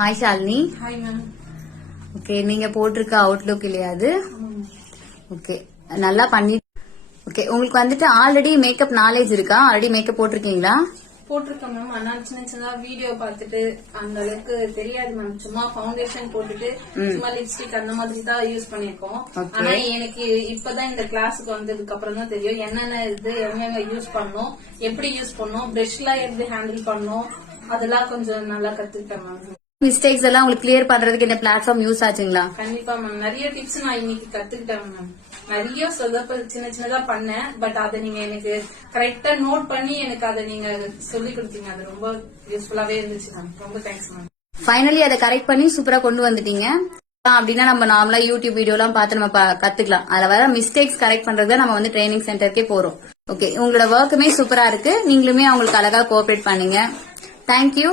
Hi Shalini. Hi ma'am. Okay, நீங்க போட்டிருக்க Outlook இல்லையா அது? ஓகே, நல்லா பண்ணி. ஓகே, உங்களுக்கு வந்துட்டு ஆல்ரெடி மேக்கப் நாலேஜ் இருக்கா? ஆல்ரெடி மேக்கப் போட்டிருக்கீங்களா? போட்டிருக்கேன் மேம். ஆனா சின்ன சின்னதா வீடியோ பார்த்துட்டு அந்த அளவுக்கு தெரியாது மேம். சும்மா ஃபவுண்டேஷன் போட்டுட்டு சும்மா லிப்ஸ்டிக் அந்த மாதிரி தான் யூஸ் பண்ணிருக்கோம். ஆனா எனக்கு இப்பதான் இந்த கிளாஸுக்கு வந்ததுக்கு அப்புறம் தான் தெரியும் என்னென்ன இது எங்க யூஸ் பண்ணணும், எப்படி யூஸ் பண்ணணும், பிரஷ்லாம் எப்படி ஹேண்டில் பண்ணணும், அதெல்லாம் கொஞ்சம் நல்லா கத்துக்கிட்டேன் மேம். மிஸ்டேக்ஸ் எல்லாம் உங்களுக்கு கிளியர் பண்றதுக்கு இந்த பிளாட்ஃபார்ம் யூஸ் ஆச்சுங்களா? கண்டிப்பா மேம். நிறைய டிப்ஸ் நான் இன்னைக்கு கத்துக்கிட்டேன் மேம். நிறைய சொதப்ப சின்ன சின்னதா பண்ணேன். பட் அதை நீங்க எனக்கு கரெக்டா நோட் பண்ணி எனக்கு அதை நீங்க சொல்லி கொடுத்தீங்க. அது ரொம்ப யூஸ்ஃபுல்லாவே இருந்துச்சு மேம். ரொம்ப தேங்க்ஸ் மேம். ஃபைனலி அதை கரெக்ட் பண்ணி சூப்பரா கொண்டு வந்துட்டீங்க. அப்படின்னா நம்ம நார்மலா யூடியூப் வீடியோ எல்லாம் பார்த்து நம்ம கத்துக்கலாம். அதுல வர மிஸ்டேக்ஸ் கரெக்ட் பண்றது நம்ம வந்து ட்ரைனிங் சென்டருக்கே போறோம். ஓகே, உங்களோட ஒர்க்குமே சூப்பரா இருக்கு. நீங்களுமே அவங்களுக்கு அழகா கோஆபரேட் பண்ணீங்க. தேங்க்யூ.